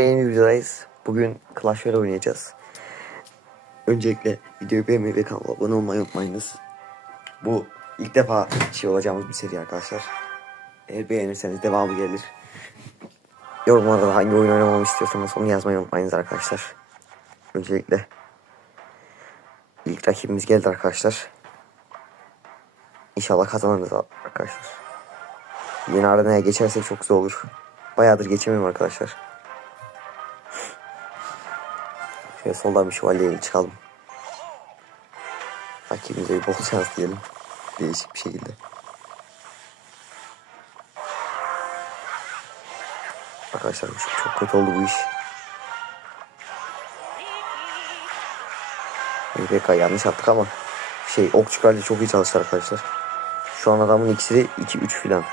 Yeni videodayız. Bugün Clash Royale oynayacağız. Öncelikle videoyu beğenmeyi ve kanala abone olmayı unutmayınız. Bu ilk defa şey olacağımız bir seri arkadaşlar. Eğer beğenirseniz devamı gelir. Yorumlarda da hangi oyun oynamamı istiyorsanız onu yazmayı unutmayınız arkadaşlar. Öncelikle ilk rakibimiz geldi arkadaşlar. İnşallah kazanırız arkadaşlar. Yeni arenaya geçersek çok güzel olur. Bayağıdır geçemiyorum arkadaşlar. Şöyle soldan bir şövalyeyle çıkalım. Rakibimize bir bol şans diyelim. Değişik bir şekilde. Arkadaşlar çok, kötü oldu bu iş. YPK yanlış attık ama şey ok çıkardı çok iyi çalıştı arkadaşlar. Şu an adamın iksiri 2-3 filan.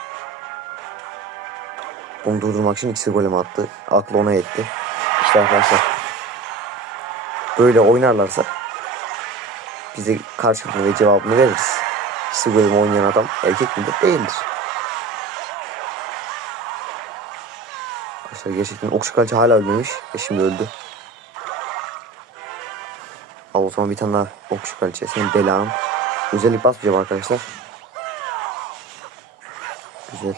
Bunu durdurmak için iksir golemi attı. Aklı ona yetti. İşte arkadaşlar. Böyle oynarlarsa bize karşılığını ve cevabını veririz. Golemi oynayan adam erkek midir? Değildir. Arkadaşlar gerçekten okçu kaleci hala ölmemiş. Ve şimdi öldü. Al o zaman bir tane daha okçu kaleci. Senin belan. Özellik basmayacağım arkadaşlar. Güzel.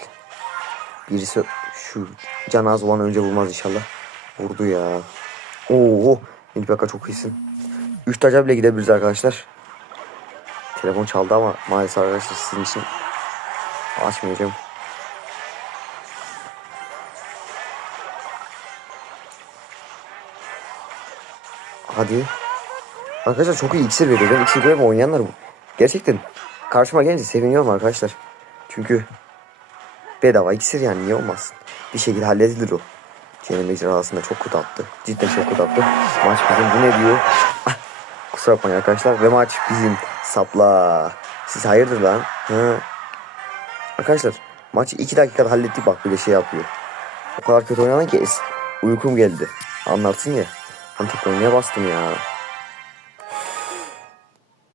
Birisi şu can az önce vurmaz inşallah. Vurdu ya. Oo, Nilbeka çok iyisin. 3 taca bile gidebiliriz arkadaşlar. Telefon çaldı ama maalesef arkadaşlar sizin için açmayacağım. Hadi. Arkadaşlar çok iyi iksir veriyor. Ben iksir görevimi oynayanlar bu. Gerçekten karşıma gelince seviniyorum arkadaşlar. Çünkü bedava iksir yani niye olmasın. Bir şekilde halledilir o. Cehennem ejderhasında çok kötü attı. Cidden çok kötü attı. Maç bizim bu ne diyor? Ah, kusura bakmayın arkadaşlar. Ve maç bizim sapla. Siz hayırdır lan? Ha. Arkadaşlar maçı 2 dakikada hallettik bak böyle şey yapıyor. O kadar kötü oynanan ki uykum geldi. Anlarsın ya. Ben oynaya bastım ya.